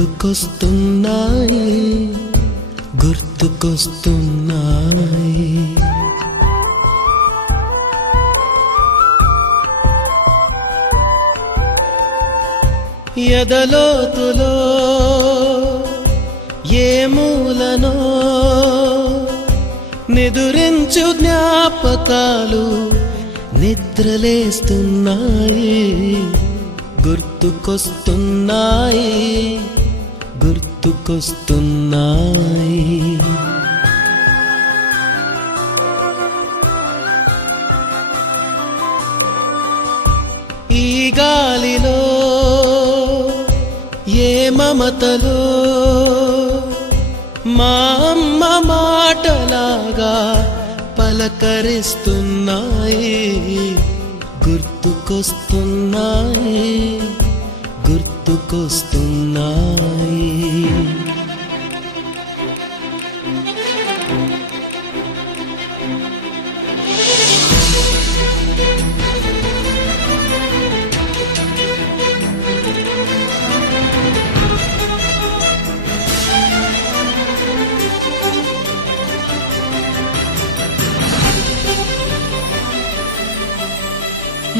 గుర్తుకొస్తున్నాయి గుర్తుకొస్తున్నాయి. ఎదలోతులో ఏ మూలనో నిదురించు జ్ఞాపకాలు నిద్రలేస్తున్నాయి గుర్తుకొస్తున్నాయి గుర్తుకొస్తున్నాయి. ఈ గాలిలో ఏ మమతలో మా అమ్మ మాటలాగా పలకరిస్తున్నాయి గుర్తుకొస్తున్నాయి గుర్తుకొస్తున్నాయి.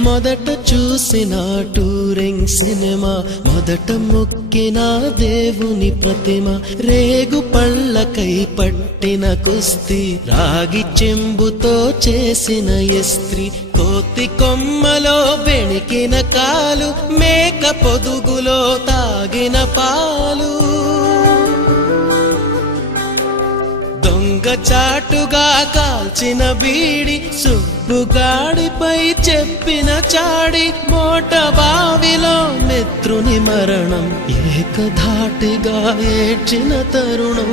మొదట చూసిన టూరింగ్ సినిమా, మొదట మొక్కిన దేవుని ప్రతిమ, రేగు పళ్ళకై పట్టిన కుస్తీ, రాగి చెంబుతో చేసిన ఇస్త్రీ, కోతి కొమ్మలో బెణికిన కాలు, మేక పొదుగులో తాగిన పాలు, దొంగ చాటుగా కాల్చిన బీడి, సుబ్బుగాడిపై చెప్పిన చాడి, మోట బావిలో మిత్రుని మరణం, ఏకధాటిగా ఏడ్చిన తరుణం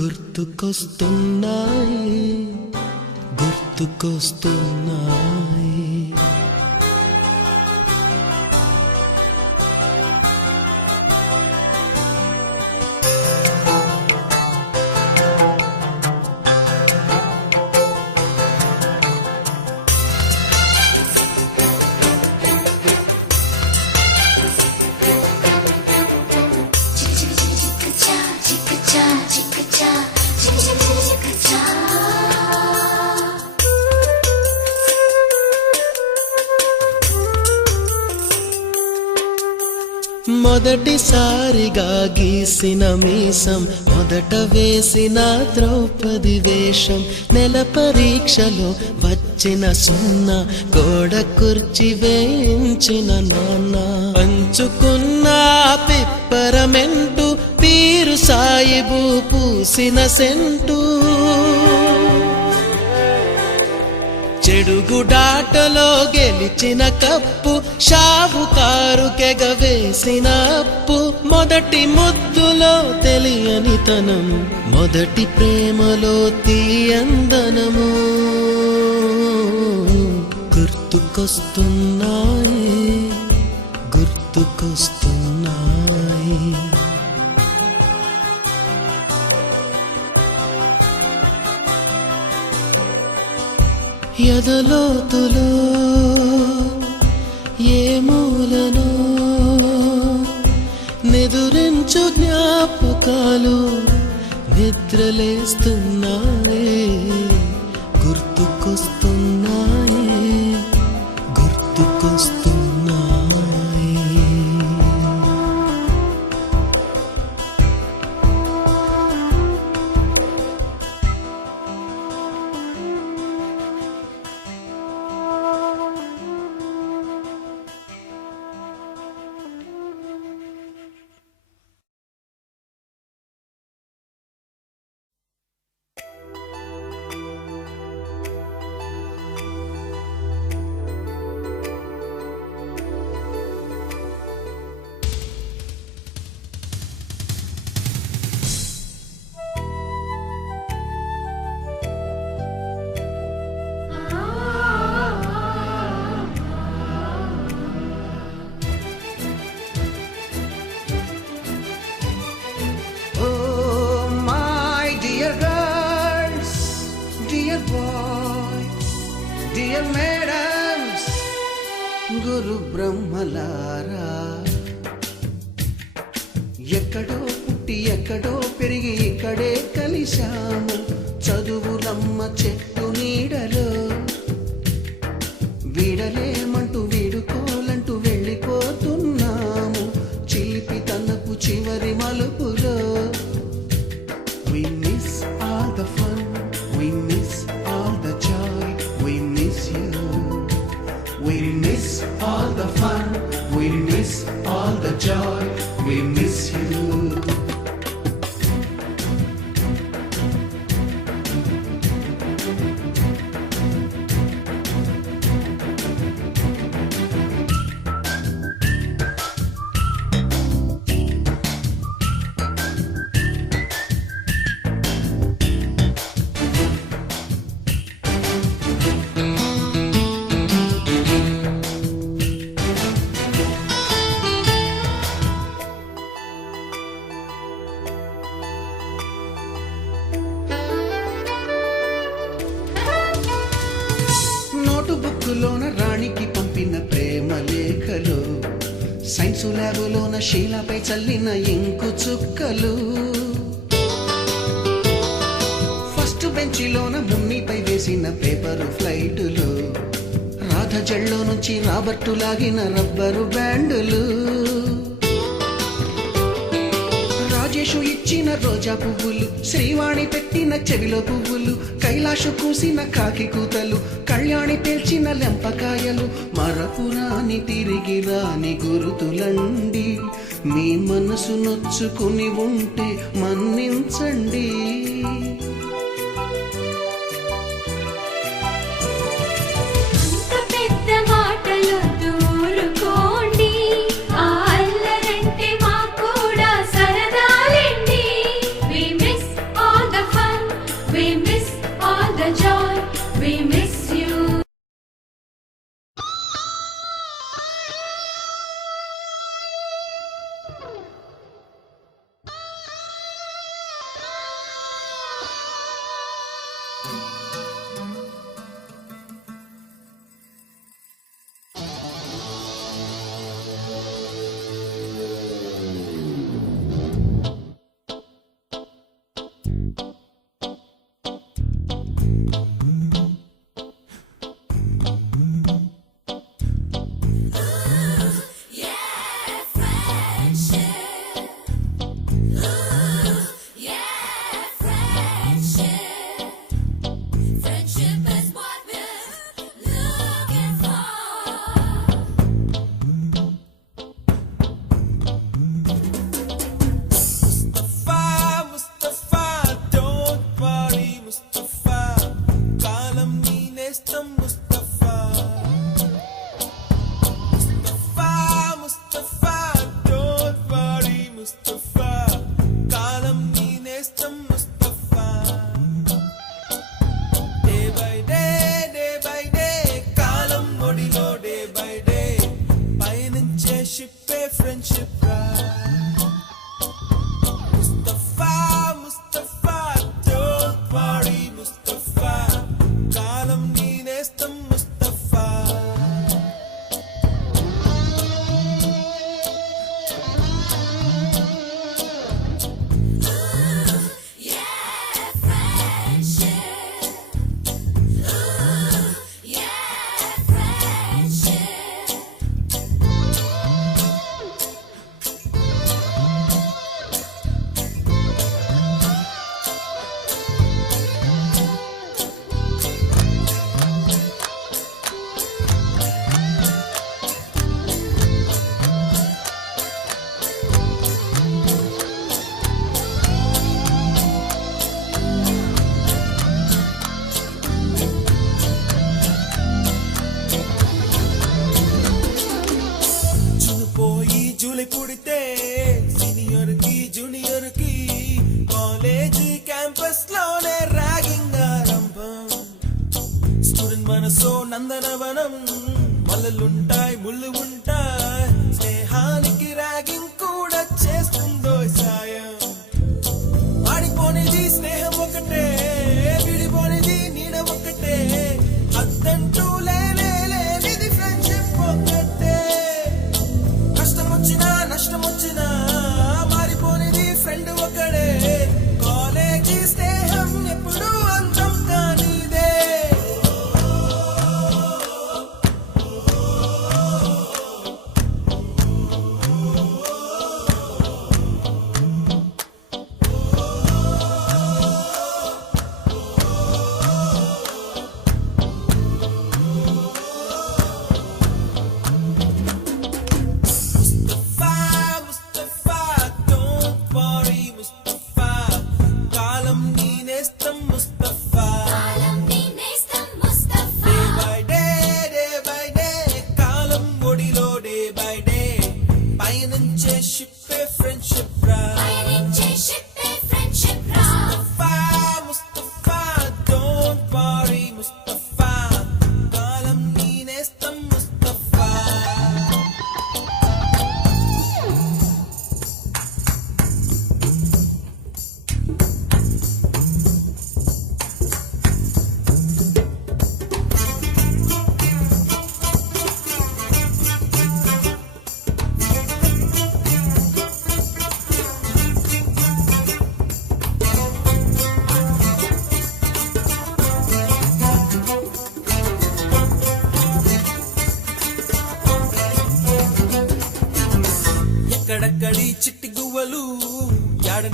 గుర్తుకొస్తున్నాయి గుర్తుకొస్తున్నాయి. మొదటిసారిగా గీసిన మీసం, మొదట వేసిన ద్రౌపది వేషం, నెల పరీక్షలో వచ్చిన సున్నా, గోడ కుర్చీ వేయించిన నాన్న, పంచుకున్న పిప్పరమెంటు, పీరు సాయిబు పూసిన సెంటు, చెడుగుడాటలో గెలిచిన కప్పు, షావుకారు కెగవేసిన అప్పు, మొదటి ముద్దులో తెలియని తనం, మొదటి ప్రేమలో తీయందనము గుర్తుకొస్తున్నాయి గుర్తుకొస్తున్నాయి. ఎదలోతులో ఏ మూలనో నిదురించు జ్ఞాపకాలు నిద్రలేస్తున్నాయి గుర్తుకొస్తున్నాయి గుర్తుకొస్తున్నాయి. గురు బ్రహ్మలారా ఎక్కడో పుట్టి ఎక్కడో పెరిగి ఇక్కడే కలిశాము చదువులమ్మ చెట్టు నీడలో వీడలేమంటూ వీడుకోలంటూ వెళ్ళిపోతున్నాము చిలిపి తనకు చివరి మలుపులో We miss all the fun, we miss all the joy, we miss you. We miss all the fun, we miss all the joy, we miss you. బుక్కులోన రాణికి పంపిన ప్రేమ లేఖలు సైన్సు ల్యాబులోన శీలపై చల్లిన ఇంకు చుక్కలు ఫస్ట్ బెంచిలోన మున్నిపై వేసిన పేపరు ఫ్లైటులు రాధ జల్లో నుంచి రాబర్టు లాగిన rubber బ్యాండులు Rajesh ఇచ్చిన రోజా పువ్వులు శ్రీవాణి పెట్టిన చెవిలో పువ్వులు కైలాషు కూసిన కాకి కూతలు కళ్యాణి పేల్చిన లెంపకాయలు మరపురాని తిరిగి రాని గురుతులండి మీ మనసు నొచ్చుకుని ఉంటే మన్నించండి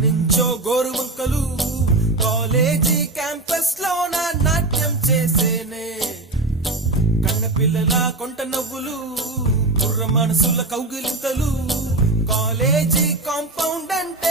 నుంచో గోరువంకలు కాలేజీ క్యాంపస్ లో నా నాట్యం చేసేనే కన్న పిల్లల కొంట నవ్వులు కుర్ర మనసుల కౌగిలింతలు కాలేజీ కాంపౌండ్ అంటే